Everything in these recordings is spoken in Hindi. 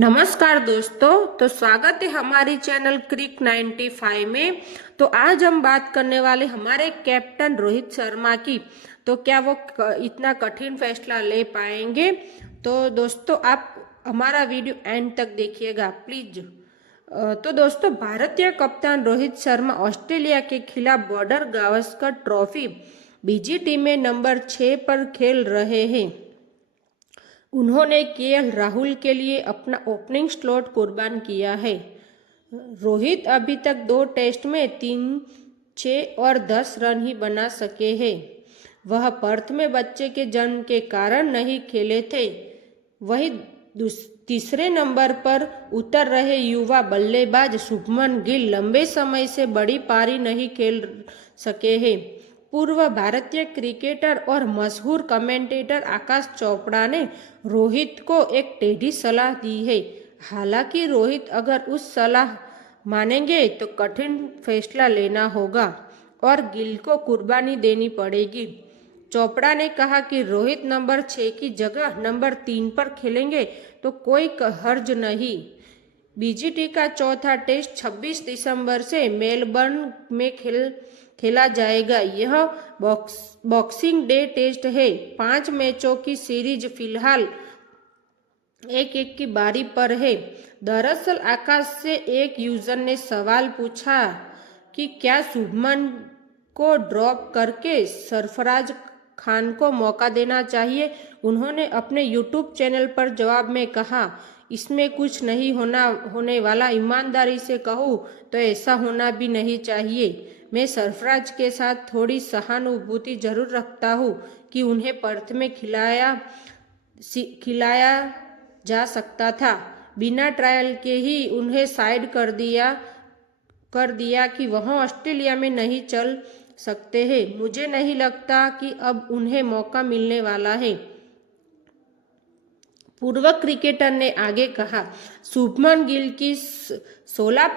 नमस्कार दोस्तों। तो स्वागत है हमारी चैनल क्रिक 95 में। तो आज हम बात करने वाले हमारे कैप्टन रोहित शर्मा की। तो क्या वो इतना कठिन फैसला ले पाएंगे? तो दोस्तों आप हमारा वीडियो एंड तक देखिएगा प्लीज। तो दोस्तों भारतीय कप्तान रोहित शर्मा ऑस्ट्रेलिया के खिलाफ बॉर्डर गावस्कर ट्रॉफी बीजी टीम में नंबर 6 पर खेल रहे हैं। उन्होंने केएल राहुल के लिए अपना ओपनिंग स्लॉट कुर्बान किया है। रोहित अभी तक 2 टेस्ट में 3, 6 और 10 रन ही बना सके हैं। वह पर्थ में बच्चे के जन्म के कारण नहीं खेले थे। वही तीसरे नंबर पर उतर रहे युवा बल्लेबाज शुभमन गिल लंबे समय से बड़ी पारी नहीं खेल सके हैं। पूर्व भारतीय क्रिकेटर और मशहूर कमेंटेटर आकाश चोपड़ा ने रोहित को एक टेढ़ी सलाह दी है। हालांकि रोहित अगर उस सलाह मानेंगे तो कठिन फैसला लेना होगा और गिल को कुर्बानी देनी पड़ेगी। चोपड़ा ने कहा कि रोहित नंबर 6 की जगह नंबर 3 पर खेलेंगे तो कोई हर्ज नहीं। बीजीटी का चौथा टेस्ट 26 दिसंबर से मेलबर्न में खेला जाएगा। यह बॉक्सिंग डे टेस्ट है। 5 मैचों की सीरीज फिलहाल 1-1 की बारी पर है। दरअसल आकाश से एक यूजर ने सवाल पूछा कि क्या शुभमन को ड्रॉप करके सरफराज खान को मौका देना चाहिए। उन्होंने अपने यूट्यूब चैनल पर जवाब में कहा, इसमें कुछ नहीं होने वाला। ईमानदारी से कहूँ तो ऐसा होना भी नहीं चाहिए। मैं सरफराज के साथ थोड़ी सहानुभूति जरूर रखता हूँ कि उन्हें पर्थ में खिलाया जा सकता था। बिना ट्रायल के ही उन्हें साइड कर दिया कि वह ऑस्ट्रेलिया में नहीं चल सकते हैं। मुझे नहीं लगता कि अब उन्हें मौका मिलने वाला है। पूर्व क्रिकेटर ने आगे कहा, शुभमन गिल की 16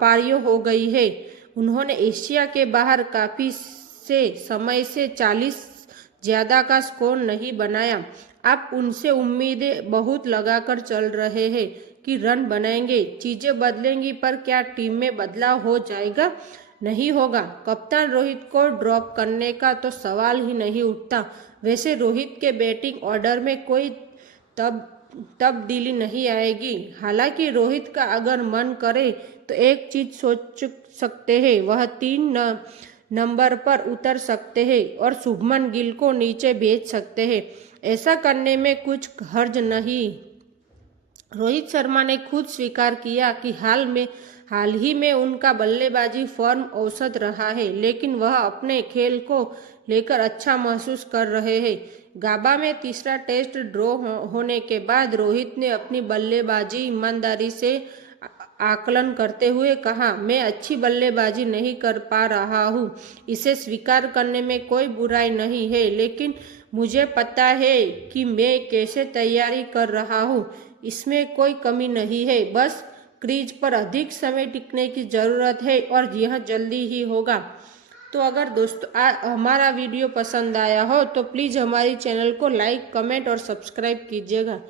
पारियों हो गई है। उन्होंने एशिया के बाहर काफी समय से 40 ज्यादा का स्कोर नहीं बनाया। आप उनसे उम्मीदें बहुत लगाकर चल रहे हैं कि रन बनाएंगे, चीजें बदलेंगी, पर क्या टीम में बदलाव हो जाएगा? नहीं होगा। कप्तान रोहित को ड्रॉप करने का तो सवाल ही नहीं उठता। वैसे रोहित के बैटिंग ऑर्डर में कोई तब्दीली नहीं आएगी। हालांकि रोहित का अगर मन करे तो एक चीज सोच सकते हैं, वह 3 नंबर पर उतर सकते हैं और शुभमन गिल को नीचे भेज सकते हैं। ऐसा करने में कुछ हर्ज नहीं। रोहित शर्मा ने खुद स्वीकार किया कि हाल ही में उनका बल्लेबाजी फॉर्म औसत रहा है, लेकिन वह अपने खेल को लेकर अच्छा महसूस कर रहे हैं। गाबा में तीसरा टेस्ट ड्रॉ होने के बाद रोहित ने अपनी बल्लेबाजी ईमानदारी से आकलन करते हुए कहा, मैं अच्छी बल्लेबाजी नहीं कर पा रहा हूँ। इसे स्वीकार करने में कोई बुराई नहीं है, लेकिन मुझे पता है कि मैं कैसे तैयारी कर रहा हूँ। इसमें कोई कमी नहीं है। बस क्रीज पर अधिक समय टिकने की ज़रूरत है और यह जल्दी ही होगा। तो अगर दोस्तों हमारा वीडियो पसंद आया हो तो प्लीज़ हमारी चैनल को लाइक, कमेंट और सब्सक्राइब कीजिएगा।